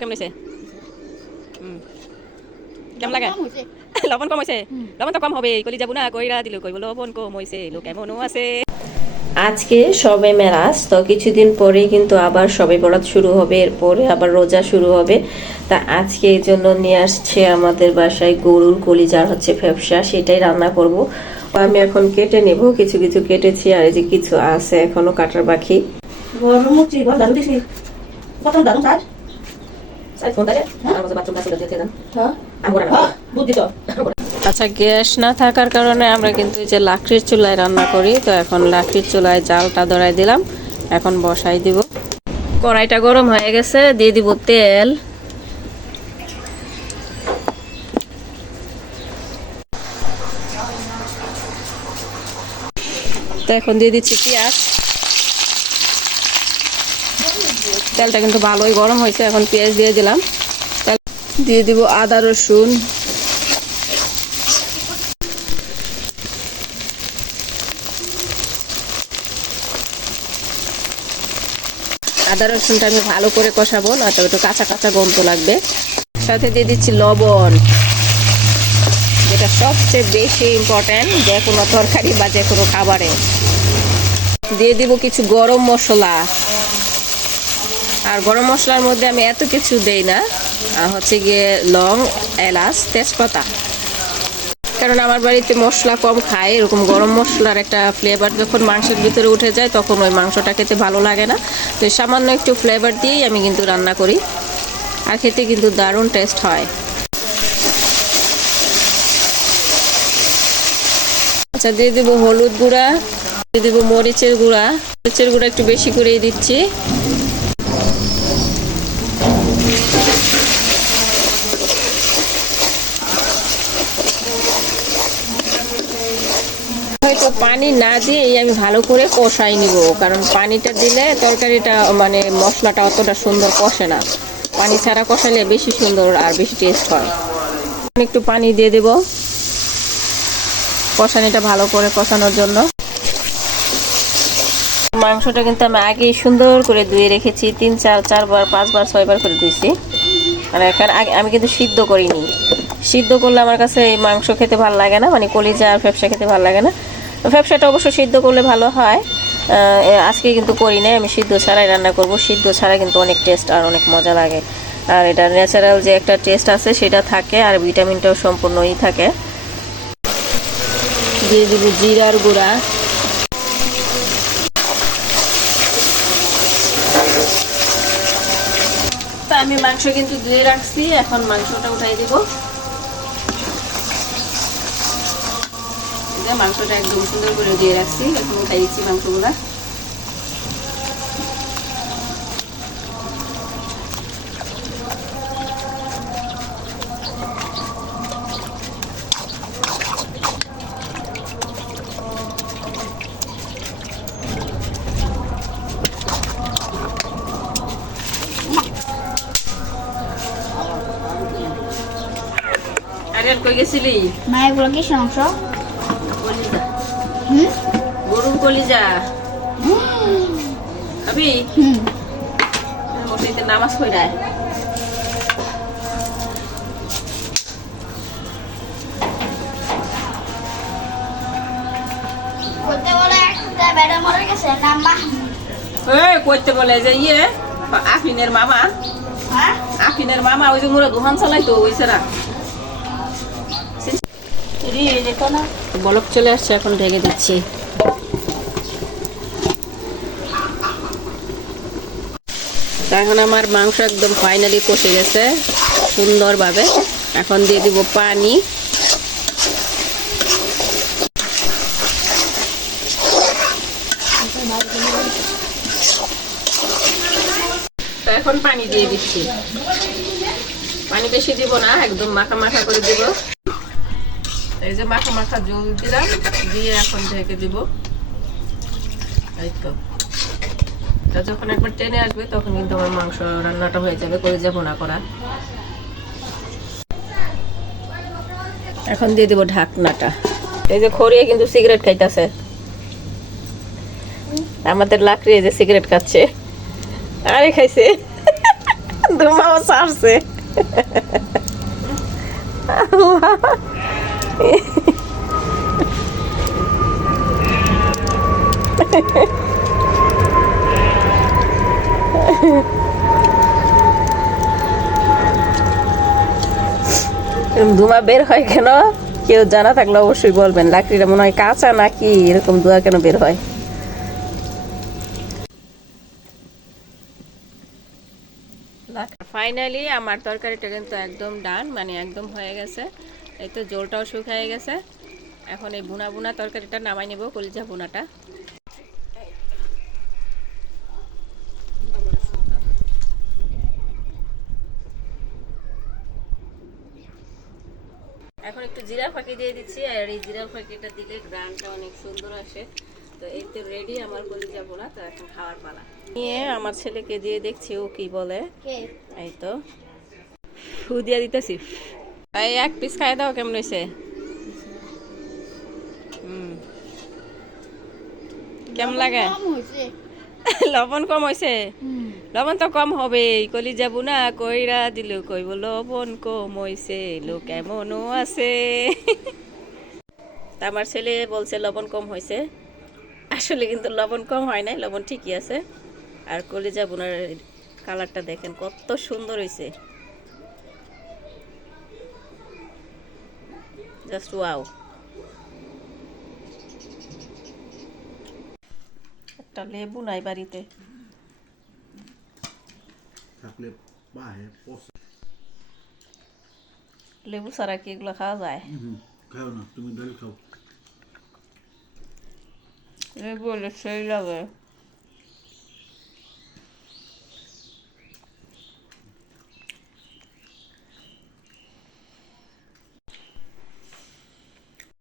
কেমন হয়েছে কেমন লাগে। লবণ কম হয়েছে লবণ তো কম হবে কলি যাব না কইরা দিল কইব লবণ কম হয়েছে লোক কেমনও আছে। আজকে সবে মেরাজ তো কিছুদিন পরেই কিন্তু আবার সবে বরাত শুরু হবে। এরপরে আবার রোজা শুরু হবে। তা আজকে এই জন্য নিয়ে আসছে আমাদের বাসায় গরুর কলি কলিজার হচ্ছে ব্যবসা সেটাই রান্না করব। আমি এখন কেটে নেব। কিছু কিছু কেটেছি আর এই যে কিছু আছে এখনও কাটার বাকি। গরম আচ্ছা গ্যাস না থাকার কারণে আমরা কিন্তু এই যে লাকড়ির চুলায় রান্না করি তো এখন লাকড়ির চুলায় জালটা ধরাই দিলাম। এখন বসাই দিব। কড়াইটা গরম হয়ে গেছে দিয়ে দিব তেল। তো এখন দিয়ে দিচ্ছি পেঁয়াজ। তেলটা কিন্তু ভালোই গরম হয়েছে, এখন পেঁয়াজ দিয়ে দিলাম। দিয়ে দিব আদা, রসুন। আদা, রসুনটা আমি ভালো করে কষাবো না তো একটু কাঁচা কাঁচা গন্ধ লাগবে। সাথে দিয়ে দিচ্ছি লবণ, যেটা সবচেয়ে বেশি ইম্পর্ট্যান্ট যে কোনো তরকারি বা যে কোনো খাবারে। দিয়ে দিব কিছু গরম মশলা। আর গরম মশলার মধ্যে আমি এত কিছু দেই না। হচ্ছে গিয়ে লং, এলাচ, তেজপাতা। কারণ আমার বাড়িতে মশলা কম খায়, এরকম গরম মশলার একটা ফ্লেভার যখন মাংসের ভিতরে উঠে যায়, তখন ওই মাংসটা খেতে ভালো লাগে না। তো সামান্য একটু ফ্লেভার দিয়েই আমি কিন্তু রান্না করি। আর খেতে কিন্তু দারুণ টেস্ট হয়। আচ্ছা দিয়ে দেবো হলুদ গুঁড়া, দিয়ে দেবো মরিচের গুঁড়া। মরিচের গুঁড়া একটু বেশি করেই দিচ্ছি। হয়তো পানি না দিয়েই আমি ভালো করে কষাই নিব, কারণ পানিটা দিলে তরকারিটা মানে মশলাটা অতটা সুন্দর কষে না। পানি ছাড়া কষালে বেশি সুন্দর আর বেশি টেস্ট হয়। একটু পানি দিয়ে দেব। কষানিটা ভালো করে কষানোর জন্য। মাংসটা কিন্তু আমি আগে সুন্দর করে ধুয়ে রেখেছি। তিন, চার, চারবার, পাঁচবার, ছয়বার করে ধুইছি মানে এখানে আগে আমি কিন্তু সিদ্ধ করিনি। সিদ্ধ করলে আমার কাছে এই মাংস খেতে ভালো লাগে না মানে কলিজা আর ফ্যাপসা খেতে ভালো লাগে না। ফ্যাপসাটা অবশ্য সিদ্ধ করলে ভালো হয়। আজকে কিন্তু করি নাই, আমি সিদ্ধ ছাড়াই রান্না করব। সিদ্ধ ছাড়া কিন্তু অনেক টেস্ট আর অনেক মজা লাগে। আর এটা ন্যাচারাল যে একটা টেস্ট আছে, সেটা থাকে আর ভিটামিনটাও সম্পূর্ণই থাকে। দিয়ে দিব জিরার গুঁড়া। আমি মাংস কিন্তু ধুয়ে রাখছি, এখন মাংসটা উঠাই দিব। মাংসটা একদম সুন্দর করে দিয়ে রাখছি, এখন উঠাই দিচ্ছি মাংসগুলা। আরে কই গেছিলি? মা এগুলো কি মাংস কলিজা। হুম? গরুর কলিজা। খাবি হুম। নামাজ পড়ায়। বলে যে ইয়ে আফিনের মামা। হ্যাঁ? আফিনের মামা ওই যে মোরা দোকান চালাইতো ওই সেরা। যেত না বলক চলে আসছে, এখন ঢেকে দিচ্ছি। এখন আমার মাংস একদম ফাইনালি কষে গেছে, সুন্দরভাবে। এখন দিয়ে দিব পানি। এখন পানি দিয়ে দিচ্ছি। পানি বেশি দিব না, একদম মাখা মাখা করে দিব। এই যে মাখা মাখা জল দিলাম, দিয়ে এখন ঢেকে দিব। এই তো। যখন একবার টেনে আসবে, তখন কিন্তু আমার মাংস রান্নাটা হয়ে যাবে, করে যাব না করা। এখন দিয়ে দিব ঢাকনাটা। এই যে খড়িয়ে কিন্তু সিগারেট খাইতেছে। আমাদের লাকড়ি এই যে সিগারেট খাচ্ছে। আরে খাইছে। ধুমাও এরকম ধুমা বের হয় কেন? কেউ জানা থাকলে অবশ্যই বলবেন। লাকড়িটা মনে হয় কাঁচা নাকি এরকম ধোঁয়া কেন বের হয়? ফাইনালি আমার তরকারিটা কিন্তু একদম ডান মানে একদম হয়ে গেছে। এই তো জলটাও শুকিয়ে গেছে। এখন এই বুনা বুনা তরকারিটা নামাই নেব কলিজা বুনাটা। এখন একটু জিরা ফাঁকি দিয়ে দিচ্ছি আর এই জিরা ফাঁকিটা দিলে গ্রানটা অনেক সুন্দর আসে। তো এই তো রেডি আমার কলিজা বোনা তো এখন খাওয়ার পালা। নিয়ে আমার ছেলেকে দিয়ে দেখছি ও কি বলে। এই তো। ফু দিয়া দিতেছি। এই এক পিস খাই দাও কেমন হয়েছে কেমন লাগে? কম লবণ কম হয়েছে লবণ তো কম হবে কলি যাব না কইরা দিল কইব লবণ কম হয়েছে লোক এমনও আছে। আমার ছেলে বলছে লবণ কম হয়েছে আসলে কিন্তু লবণ কম হয় নাই লবণ ঠিকই আছে। আর কলিজা বোনার কালারটা দেখেন কত সুন্দর হয়েছে জাস্ট ওয়াও একটা লেবু নাই বাড়িতে। লেবু ছাড়া কি এগুলো খাওয়া যায়? খাও না তুমি ডাল খাও। লেবু হলে সেই লাগে।